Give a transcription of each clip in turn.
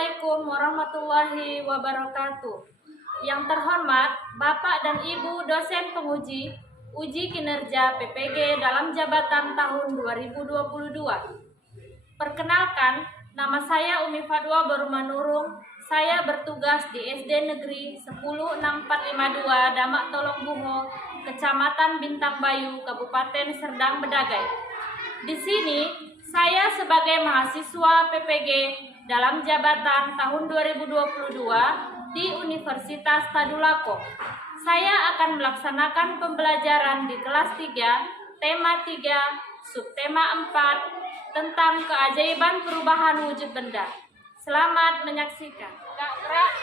Assalamualaikum warahmatullahi wabarakatuh. Yang terhormat Bapak dan Ibu dosen penguji uji kinerja PPG dalam jabatan tahun 2022. Perkenalkan, nama saya Umi Fadwa Barumanurung. Saya bertugas di SD Negeri 10452 Damak Tolongbungo, Kecamatan Bintang Bayu, Kabupaten Serdang Bedagai. Di sini saya sebagai mahasiswa PPG dalam jabatan tahun 2022 di Universitas Tadulako. Saya akan melaksanakan pembelajaran di kelas 3, tema 3, subtema 4 tentang keajaiban perubahan wujud benda. Selamat menyaksikan. Gerak.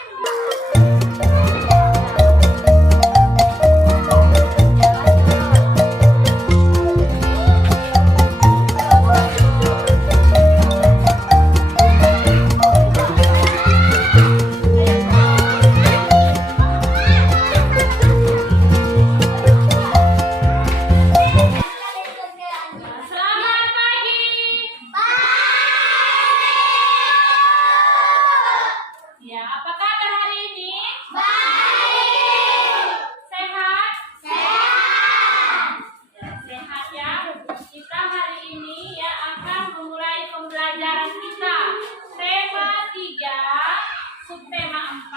Subtema 4,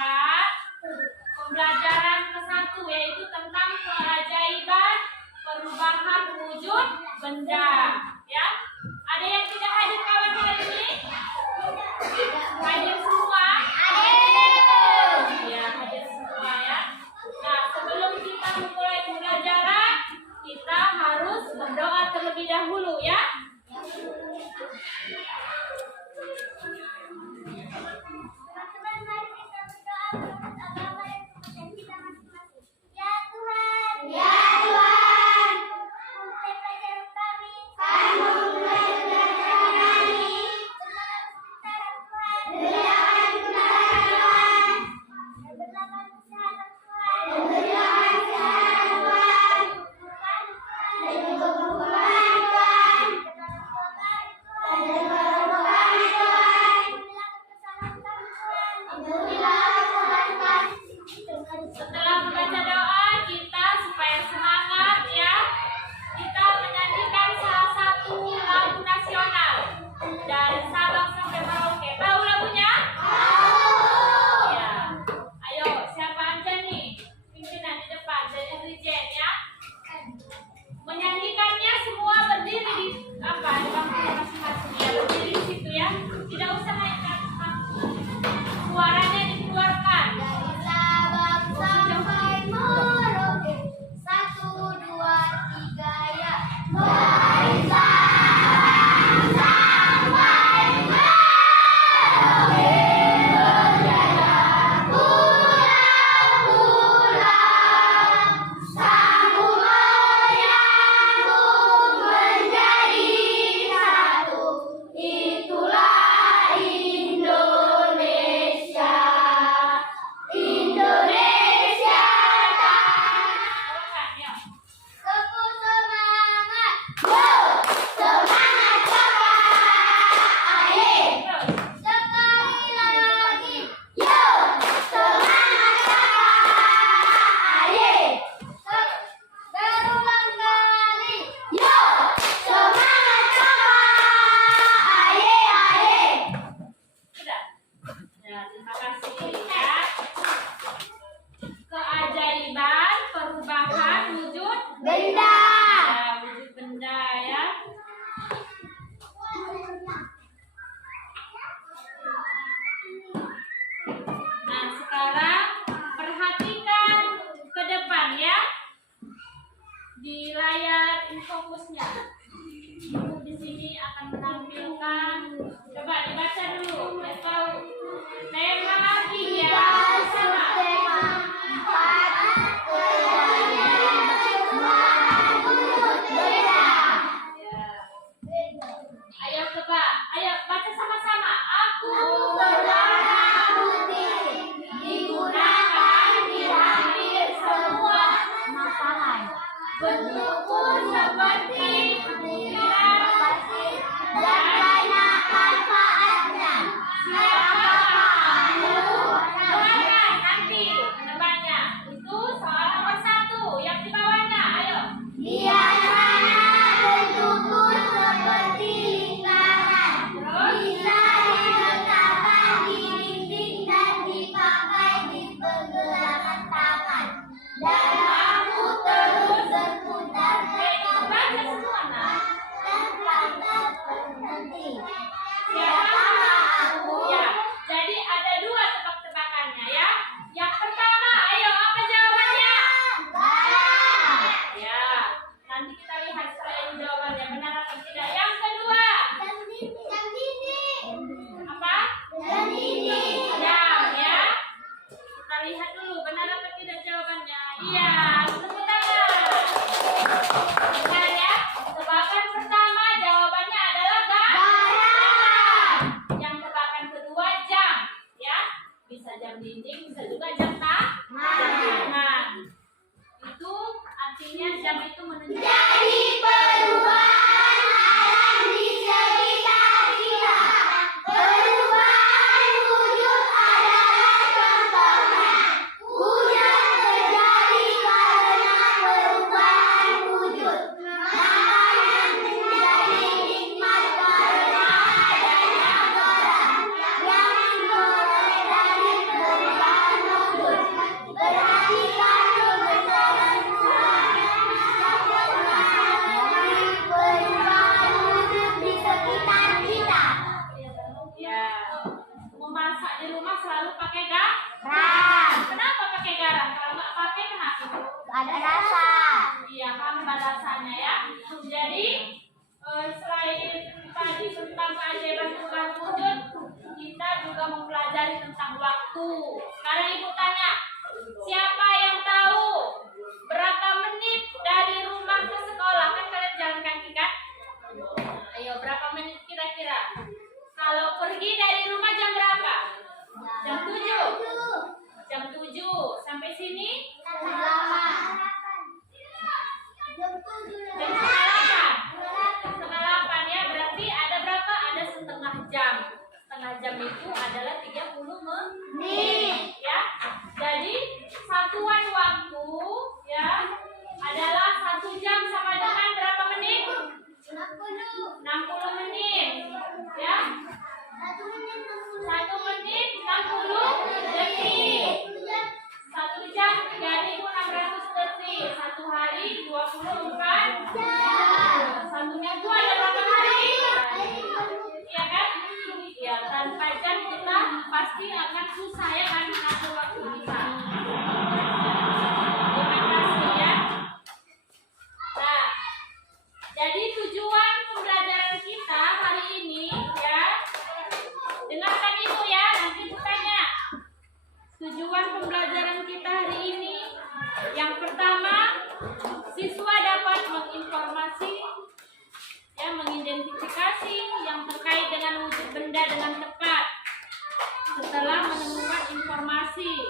pembelajaran ke-1 yaitu tentang keajaiban perubahan wujud benda. Ya, ada yang tidak hadir kawan hari ini? Hadir semua? Hadir. Ya, hadir semua ya. Nah, sebelum kita memulai pembelajaran, kita harus berdoa terlebih dahulu ya. Setelah membaca doa, kita supaya semangat ya, kita menyanyikan salah satu lagu nasional dari Sabang sampai Merauke. Tahu lagunya? Tahu. Ya. Ayo, siapa aja nih pimpinan di depan dari Rijen ya? Menyanyikannya semua berdiri di di bangku masing-masing ya, berdiri di situ ya. Tidak usah naik ke atas. Suaranya dikeluarkan. Keajaiban perubahan wujud benda. Ya, wujud benda ya. Nah, sekarang perhatikan ke depan ya. Di layar infokusnya. Ibu di sini akan menampilkan. Coba dibaca dulu. Tema 3 sama. Ayo baca sama-sama. Aku berwarna putih, digunakan di hampir semua makanan. Bentukku seperti dinding, bisa juga jam tangan. Itu artinya jam itu menunjukkan Jadi perubahan alam di sekitar kita. Perubahan wujud adalah contohnya. Hujan terjadi karena perubahan wujud. Makanan menjadi nikmat karena adanya garam yang diperoleh dari perubahan wujud. Perhatikan kebenaran Tuhan yang mengalami perubahan wujud di sekitar kita. ya. Memasak di rumah selalu pakai garam. Garam. Kenapa pakai garam? Kalau nggak pakai kenapa? Ada rasa. Iya, hambar rasanya ya. Jadi selain tadi tentang keajaiban perubahan wujud, kita juga mempelajari tentang waktu. Sekarang ibu tanya, siapa yang tahu berapa menit dari rumah ke sekolah? Kan kalian jalan kaki kan? Ayo, berapa menit kira-kira? Kalau pergi dari rumah jam berapa? Jam 7. Jam 7 sampai sini jam setengah 8. Setengah 8 ya, berarti ada berapa? Ada setengah jam. Setengah jam itu adalah 30 menit ya. Jadi satuan waktu ya adalah 1 jam sama dengan berapa menit? 60 menit ya. 1 menit 60 detik. 1 jam 3.600 detik. 1 hari 24 jam. Satunya itu ada berapa hari? Iya kan? Ya, tanpa jam kita pasti akan susah ya kan mengatur waktu kita. Terima kasih ya. Nah, jadi tujuan pembelajaran kita hari ini ya, dengarkan ibu ya, nanti ibu tanya. Tujuan pembelajaran kita hari ini, yang pertama, siswa dapat menginformasi, ya, mengidentifikasi yang terkait dengan wujud benda dengan tepat setelah menemukan informasi.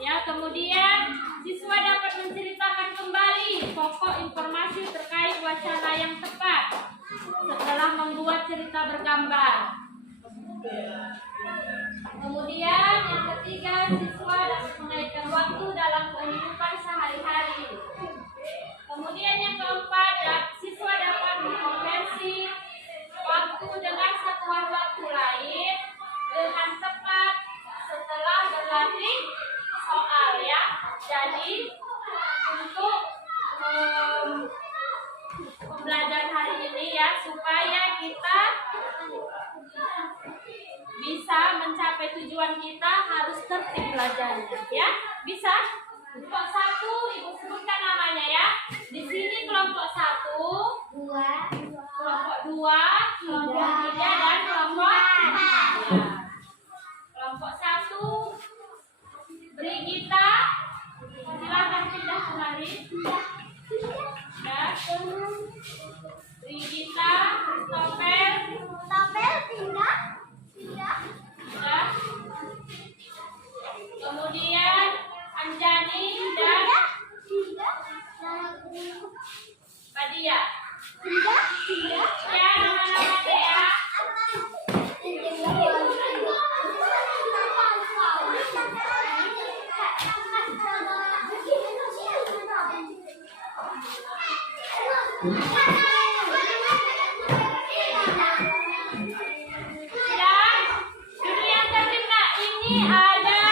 Ya, kemudian siswa dapat menceritakan kembali pokok informasi terkait wacana yang tepat setelah membuat cerita bergambar. Kemudian yang ketiga, siswa dapat mengaitkan waktu dalam kehidupan sehari-hari. Kemudian yang keempat, siswa dapat mengkonversi waktu dengan satuan waktu lain dengan tepat setelah berlatih soal ya. Jadi untuk pembelajaran hari ini ya, supaya kita bisa mencapai tujuan kita harus tertib belajarnya ya. Bisa? Kelompok 1 ibu sebutkan namanya ya. Di sini kelompok 1, kelompok 2, kelompok 3 dan kelompok 4. Ya. Kelompok 1 Brigita, silakan pindah kemari. Ya. Brigita, Christopher, ya. Kemudian Anjani dan Badia. Ya, nama-nama ya. Dan dulu yang tertib nak, ini ada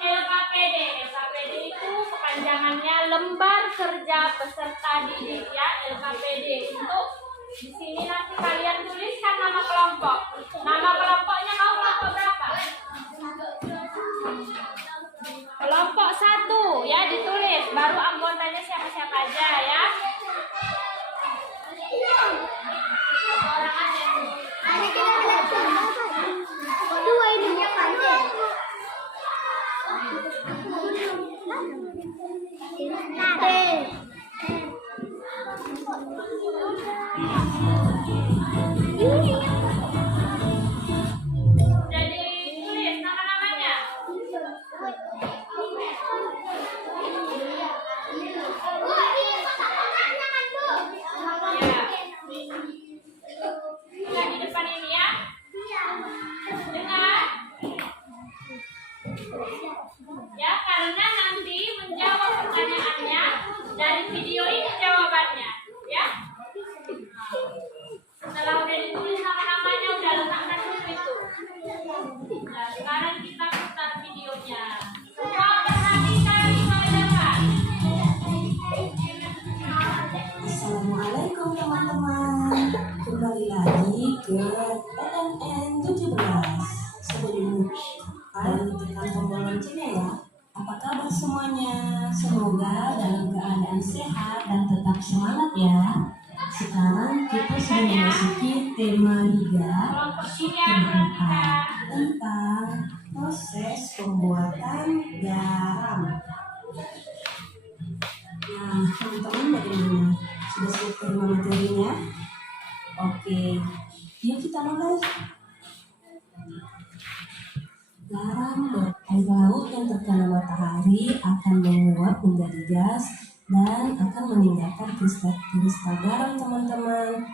LKPD. LKPD itu kepanjangannya lembar kerja peserta didik ya, LKPD. Untuk di sini nanti kalian tuliskan nama kelompok. Nama kelompoknya mau kelompok berapa? Kelompok 1 ya, ditulis. Baru anggotanya siapa-siapa aja ya. Satu orang aja yang Ini Nah, sekarang kita putar videonya. Semua perhatikan pelajaran. Assalamualaikum teman-teman. Kembali lagi ke PNN 17. Sebelum kalian tekan tombol loncengnya ya. Apa kabar semuanya? Semoga dalam keadaan sehat dan tetap semangat ya. Sekarang kita sudah memasuki tema 3 tentang proses pembuatan garam. Nah, teman-teman bagaimana? Sudah siap terima materinya? Oke, yuk kita mulai. Garam air laut yang terkena matahari akan menguap menjadi gas dan akan meninggalkan kristal garam, teman-teman.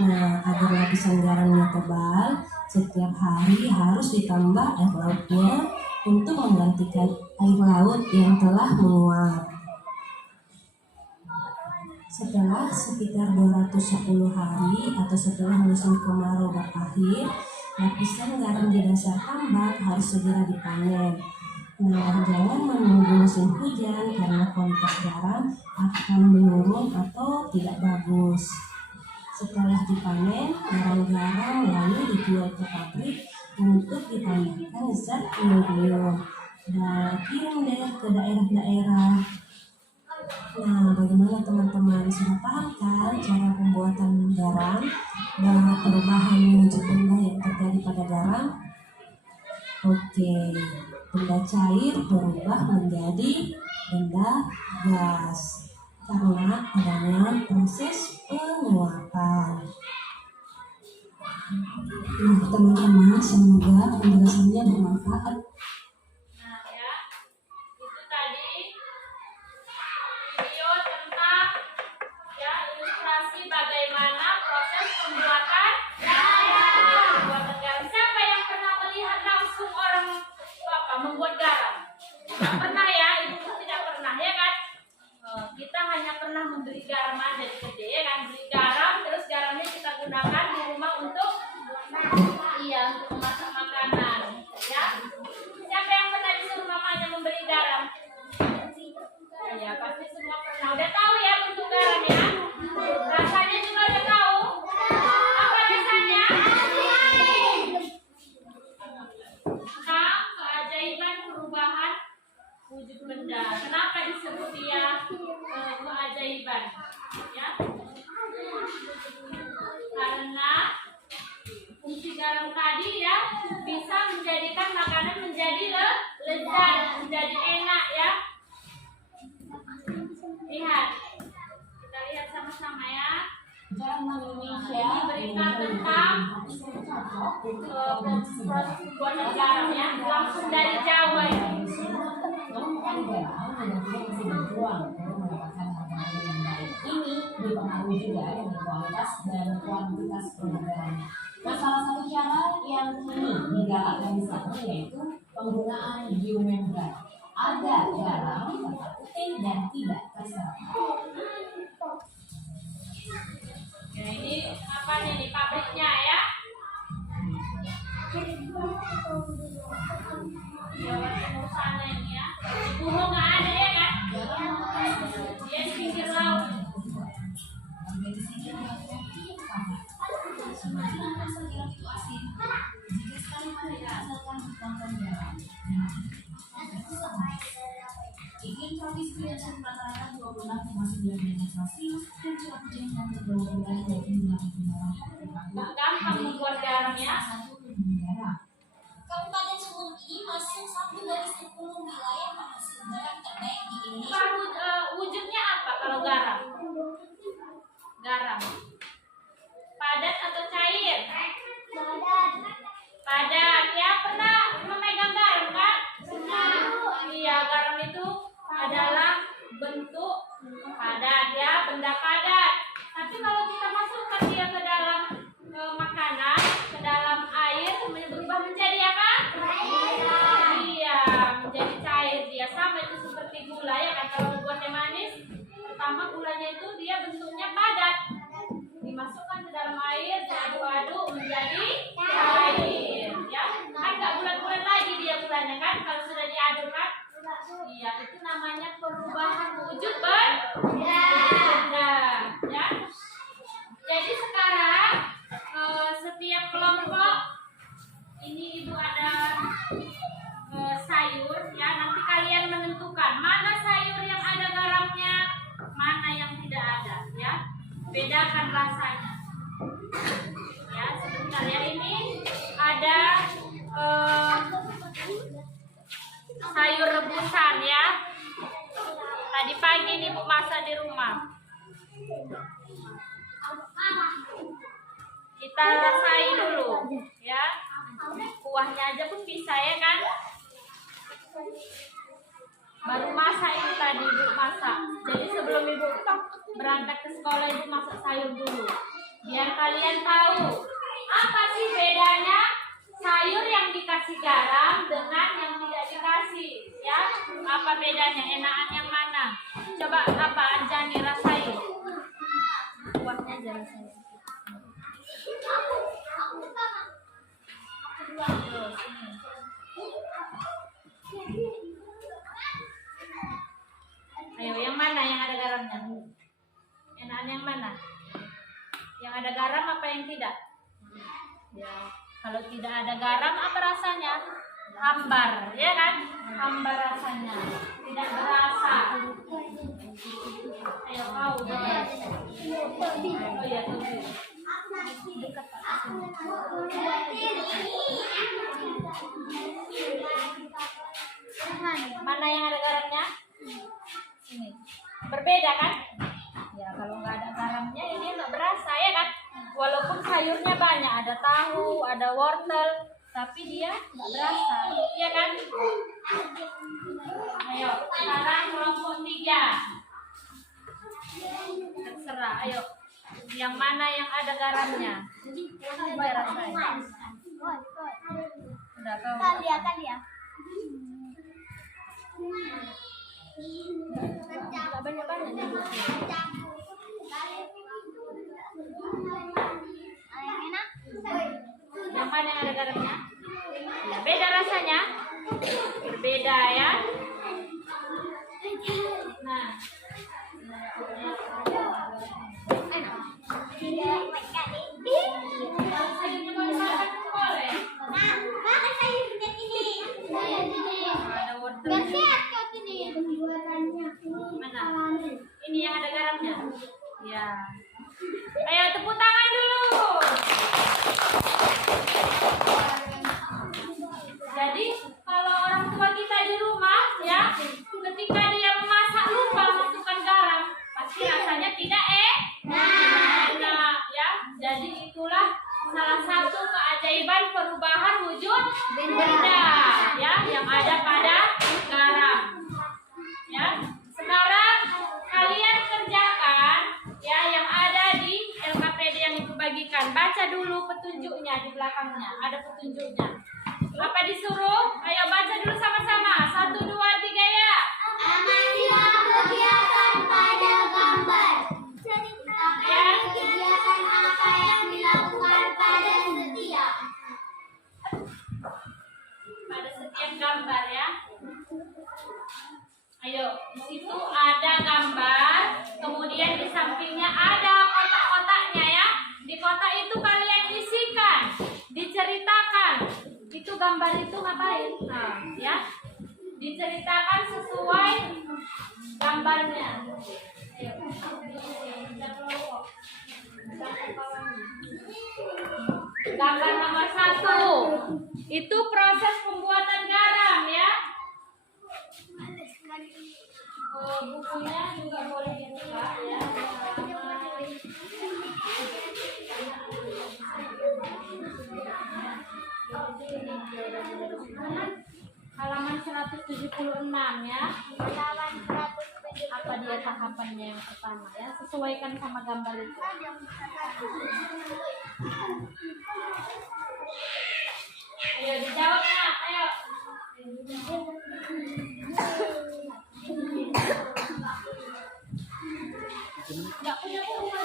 Nah, agar lapisan garamnya tebal, setiap hari harus ditambah air lautnya untuk menggantikan air laut yang telah menguap. Setelah sekitar 210 hari atau setelah musim kemarau berakhir, lapisan garam di dasar tambak harus segera dipanen. Nah, jangan menunggu musim hujan karena kualitas garam akan menurun atau tidak bagus. Setelah dipanen, garam-garam lalu dijual ke pabrik untuk ditambahkan zat ion-ion dan kirim deh ke daerah-daerah. Nah, bagaimana teman-teman? Sudah paham kan cara pembuatan garam dan perubahan wujud benda yang terjadi pada garam? Oke, benda cair berubah menjadi benda gas karena adanya proses penguapan. Nah, teman-teman, semoga penjelasannya bermanfaat. Nah, ya, itu tadi video tentang ya ilustrasi bagaimana proses pembuatan garam. Siapa yang pernah melihat langsung orang membuat garam? Tidak pernah ya, ibu tidak pernah ya kan? Kita hanya pernah membeli garam aja di kedai ya kan, beli garam terus garamnya kita gunakan di rumah untuk untuk memasak makanan ya. Siapa yang pernah disuruh mamanya membeli garam? Ya pasti semua pernah. Udah tahu ya bentuk garam ya. Rasanya juga udah tahu. Apa rasanya? Tentang keajaiban perubahan wujud benda. Kenapa disebut dia keajaiban? Ya. Karena fungsi garam tadi ya bisa menjadikan makanan menjadi lezat, menjadi enak ya. Lihat, kita lihat sama-sama ya. Ini berita tentang proses pembuatan garam ya, langsung dari Jawa ini. Ini dipengaruhi juga dengan kualitas dan kuantitas produk garam. Nah, salah satu cara yang ini digalakkan di sana yaitu penggunaan biomembran. Ada garam tetap putih dan tidak terserap. Nah, ini apa nih pabriknya ya? Jawa Timur sana ini ya. Di Buho nggak ada ya kan? Dia di pinggir laut. Iklim tropis biasa rata-rata 26,9 derajat Celcius dan curah hujan yang tergolong rendah 28,8. Nggak gampang membuat garam ya. Kabupaten Sumut ini masuk satu dari 10 wilayah penghasil garam terbaik di Indonesia. Wujudnya apa kalau garam? Garam padat atau cair? Padat ya. Pernah memegang garam kan? Iya, garam itu adalah bentuk padat ya, benda padat. Tapi kalau kita masukkan dia ke dalam makanan, ke dalam air, berubah menjadi apa? Iya, menjadi cair. Dia sama itu seperti gula ya kan. Kalau membuatnya manis, pertama gulanya itu dia bentuknya padat. Dimasukkan ke dalam air, diaduk-aduk menjadi cair. Ya, kan nggak gula Ya, itu namanya perubahan wujud benda. Ya. Jadi sekarang setiap kelompok ini ibu ada sayur ya. Nanti kalian menentukan mana sayur yang ada garamnya, mana yang tidak ada ya. Bedakan rasanya. Ya, sebentar ya, ini ada sayur rebusan ya. Tadi pagi nih Bu masak di rumah. Kita rasain dulu ya. Kuahnya aja pun bisa ya kan. Baru masak ini tadi Ibu masak. Jadi sebelum Ibu berangkat ke sekolah Ibu masak sayur dulu. Biar kalian tahu apa sih bedanya sayur yang dikasih garam dengan yang tidak dikasih ya. Apa bedanya, enakan yang mana? Coba apa Anjani rasain. Kuahnya aja rasain. Ayo, yang mana yang ada garamnya? Enakan yang mana? Yang ada garam apa yang tidak? Ya, kalau tidak ada garam apa rasanya? Hambar, ya kan? Hambar rasanya, tidak berasa. Ayo kau dong. Oh ya, tunggu. Mana yang ada garamnya? Ini. Berbeda kan? Ya, kalau nggak ada garamnya ini nggak berasa ya kan? Walaupun sayurnya banyak, ada tahu, ada wortel, tapi dia nggak berasa, ya kan? Ayo, sekarang kelompok 3. Terserah, ayo. Yang mana yang ada garamnya? Coba rasain. Udah kau. Kali ya. Nggak banyak-banyak nih. Yang mana yang ada garamnya? Ya, beda rasanya. Berbeda ya. Nah. Sayurnya mau dimakan boleh. Ada wortel. Mana? Ini yang ada garamnya. Ya. Ayo tepuk tangan dulu. Jadi kalau orang tua kita di rumah ya, ketika dia memasak lupa masukkan garam, pasti rasanya tidak enak ya. Jadi itulah salah satu keajaiban perubahan wujud benda ya yang ada pada garam. Ya. Sekarang kalian kerjakan ya yang ada di LKPD yang Ibu bagikan. Baca dulu petunjuknya di belakangnya. Ada petunjuknya. Apa disuruh? Ayo baca dulu sama-sama. 1, 2, 3 ya. Amatilah kegiatan pada gambar. Ceritakan kegiatan apa yang dilakukan pada setiap gambar ya. Ayo, di situ ada gambar, kemudian di sampingnya ada kotak-kotaknya ya. Di kotak itu kalian isikan, diceritakan. Itu gambar itu ngapain? Nah, ya. Diceritakan sesuai gambarnya. Ayo. Gambar nomor 1 itu proses pembuatan garam ya. Bukunya juga boleh dibuka ya. Halaman 176 ya. halaman 176. Apa dia tahapannya yang pertama ya? Sesuaikan sama gambar itu. Ayo dijawab nak, ayo. Nggak punya buku.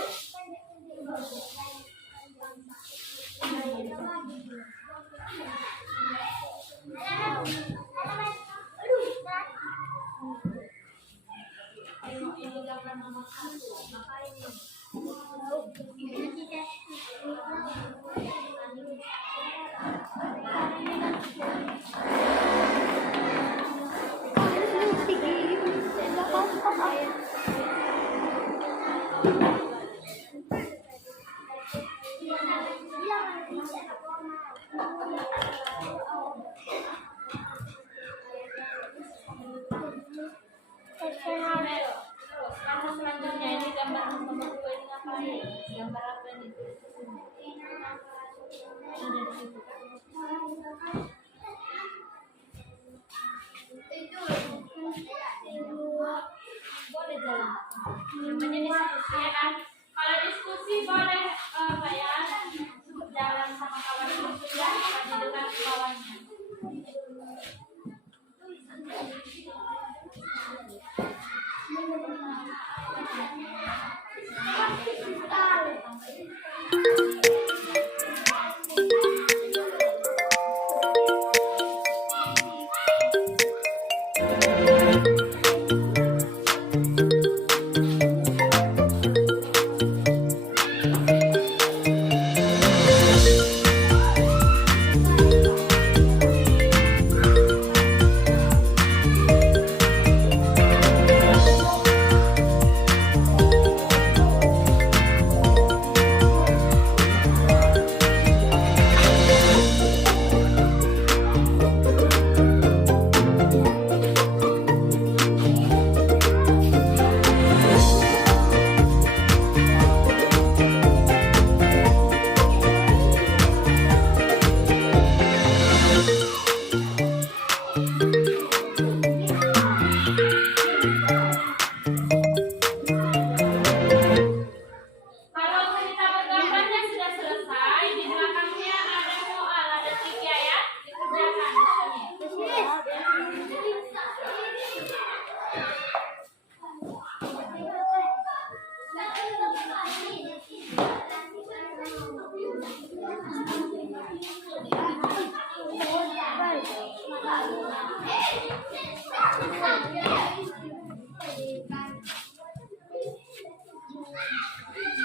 Selanjutnya ini gambar nomor 2 ini ngapain? Gambar apa ini? Ada di situ. Boleh jalan. Namanya diskusi ya kan? Kalau diskusi boleh jalan sama kawan ya, di dekat kawannya.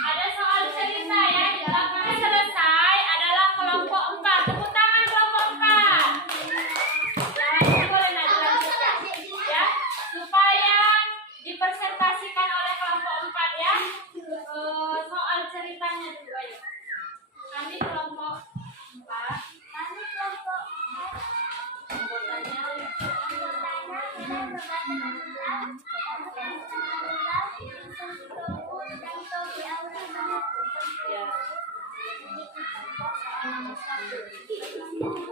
Ada soal cerita ya, di belakangnya selesai adalah kelompok 4. Tepuk tangan kelompok 4. Jangan ini boleh dilanjutkan ya, supaya dipresentasikan oleh kelompok 4 ya. Soal ceritanya dulu ayo. Kami kelompok 4. Kami kelompok Anggotanya ya.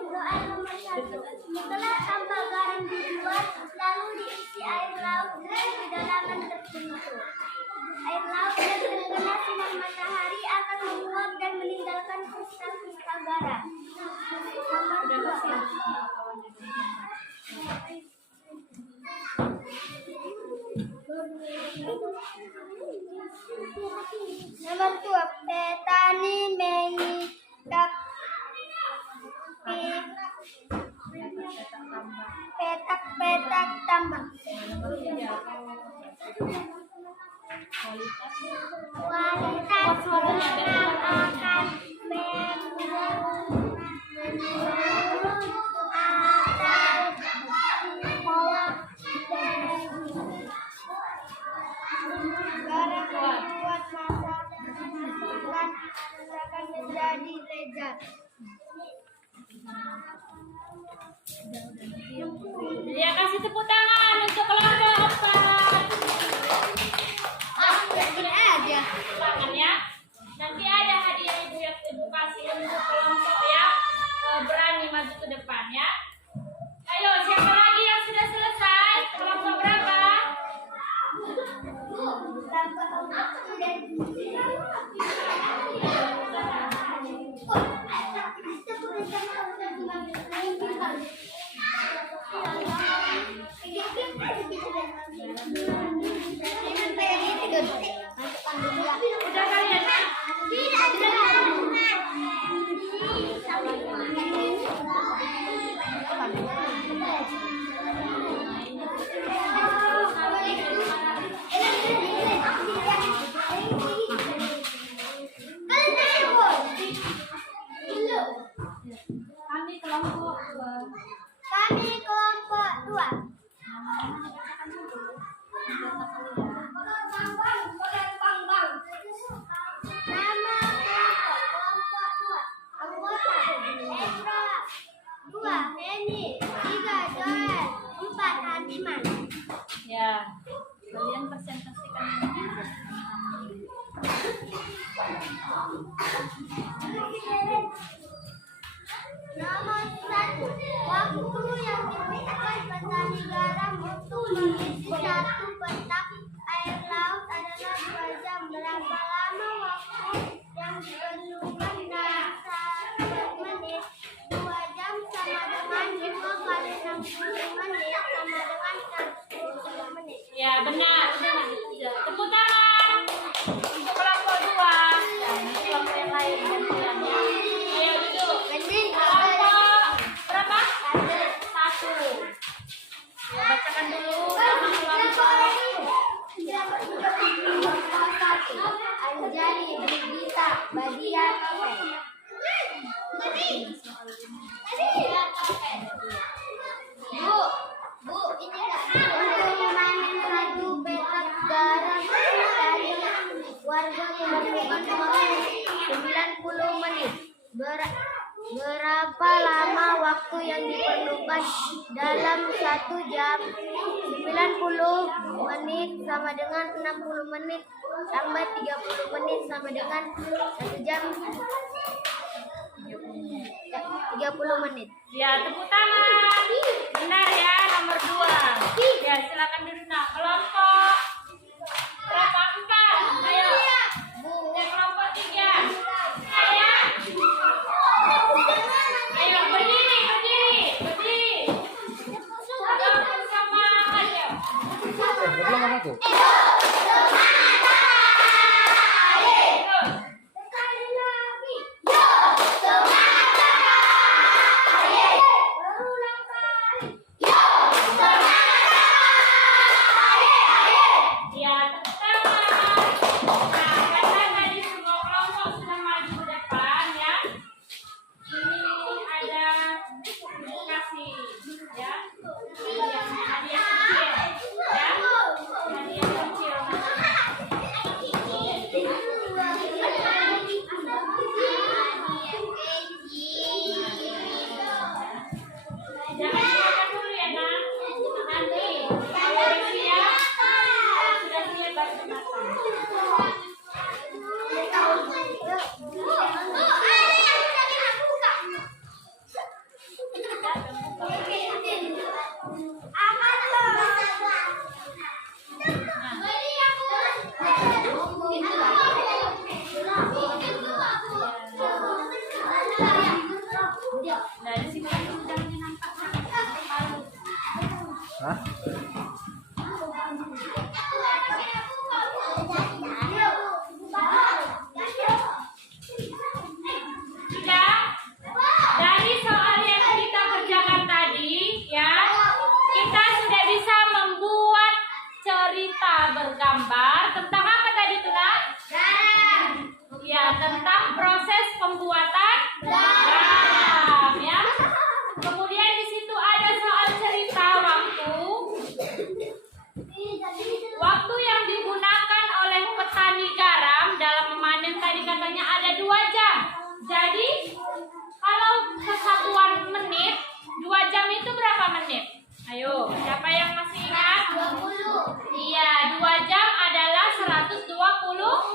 Doa nomor 1. Setelah tambah garam dibuat, lalu diisi air laut dan kedalaman tertentu. Air laut yang terkena sinar matahari akan menguap dan meninggalkan kristal-kristal garam. Nomor 2. Petani mengikat petak-petak tambang. Kualitas garam akan menurun garam membuat masakan akan menjadi lezat. Ya, kasih tepuk tangan untuk kelompok 4. Tangan ya. Nanti ada hadiah ibu yang ibu kasih untuk kelompok ya, berani maju ke depan ya. Ayo, siapa lagi yang sudah selesai? Kelompok berapa? Udah kalian ya? Tidak. Denny. 3. Joel. 4. Handiman. Ya, kalian presentasikan ini. Nomor 1. Waktu yang dibutuhkan petani garam untuk mengisi 1 petak air laut adalah 2 jam. Berapa lama waktu yang diperlukan dalam 1 menit? 2 jam sama dengan 5 kali 60 menit sama dengan 110 menit. Ya, benar. Udah lanjut aja. Tepuk tangan untuk kelompok 2. Dan kelompok yang lain gantiannya. Ayo duduk. Kelompok berapa? 1. Ya, bacakan dulu nama kelompok. Anjali, Brigita, Badia, Kafe. Bu, ini untuk memanen 1 petak garam dari warga memerlukan waktu 90 menit. Berapa lama waktu yang diperlukan dalam 1 jam? 90 menit sama dengan 60 menit tambah 30 menit sama dengan 1 jam 30 menit. Ya, tepuk tangan. Benar ya, nomor 2. Ya, silakan duduk. Nah, kelompok berapa? 4. Ayo. Ya, kelompok 3. Saya. Ayo, berdiri. Ayo, bersama. Ayo. Terus. Ya, tepuk tangan. Nah, karena tadi semua kelompok sudah maju ke depan ya. Ini ada kasih ya. Hadiah kecil ya. Hadiah kecil. Jangan siapkan dulu ya, Nak. Nanti kalau udah siap, sudah siap baru makan. Nah, di sini udah nampak malu. Sudah? Dari soal yang kita kerjakan tadi ya, kita sudah bisa membuat cerita bergambar tentang apa tadi tuh, Nak? Ya, tentang proses pembuatan garam ya. Kemudian di situ ada soal cerita waktu yang digunakan oleh petani garam dalam memanen tadi katanya ada 2 jam. Jadi kalau kesatuan menit 2 jam itu berapa menit? Ayo, siapa yang masih ingat? 20. Iya, 2 jam adalah 120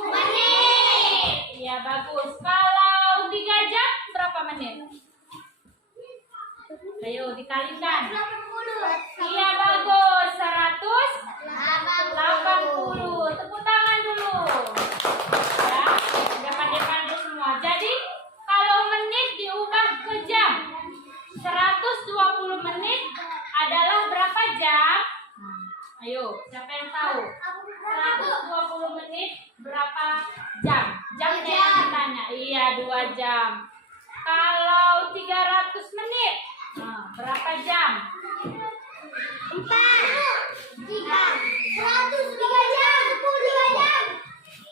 menit. Iya, bagus. Kalau 3 jam berapa menit? Ayo, dikalikan. Iya, bagus. 180. Tepuk tangan dulu. Ya, udah pandai-pandai semua. Jadi, kalau menit diubah ke jam, 120 menit adalah berapa jam? Ayo, siapa yang tahu? 120 menit berapa jam? Jamnya yang ditanya. Iya, 2 jam. Kalau 300 menit, berapa jam? 4. 3. 103 jam. 10 jam.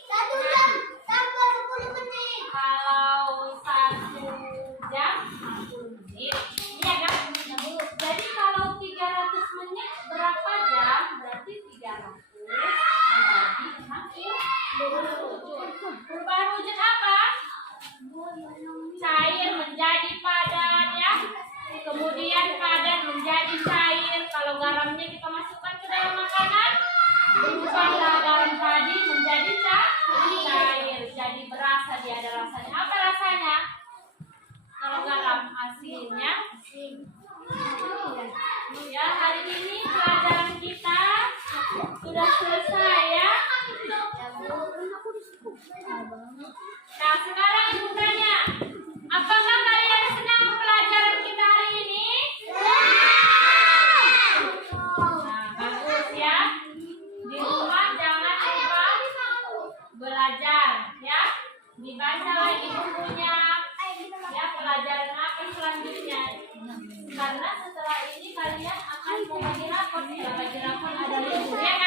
1 jam tambah 10 menit. Kalau 1 jam 60 menit. Iya kan? Jadi kalau 300 menit berapa jam? Berarti 300 dibagi 60. Perubahan wujud apa? Cair menjadi padat ya. Kemudian padat Selesai ya. Nah, sekarang ibu tanya, apakah kalian senang pelajaran kita hari ini? Nah, bagus ya. Di rumah jangan lupa belajar ya. Dibaca lagi bukunya. Ya, pelajaran apa selanjutnya? Karena setelah ini kalian akan mau bagi rapor. Setelah bagi rapor ada libur ya.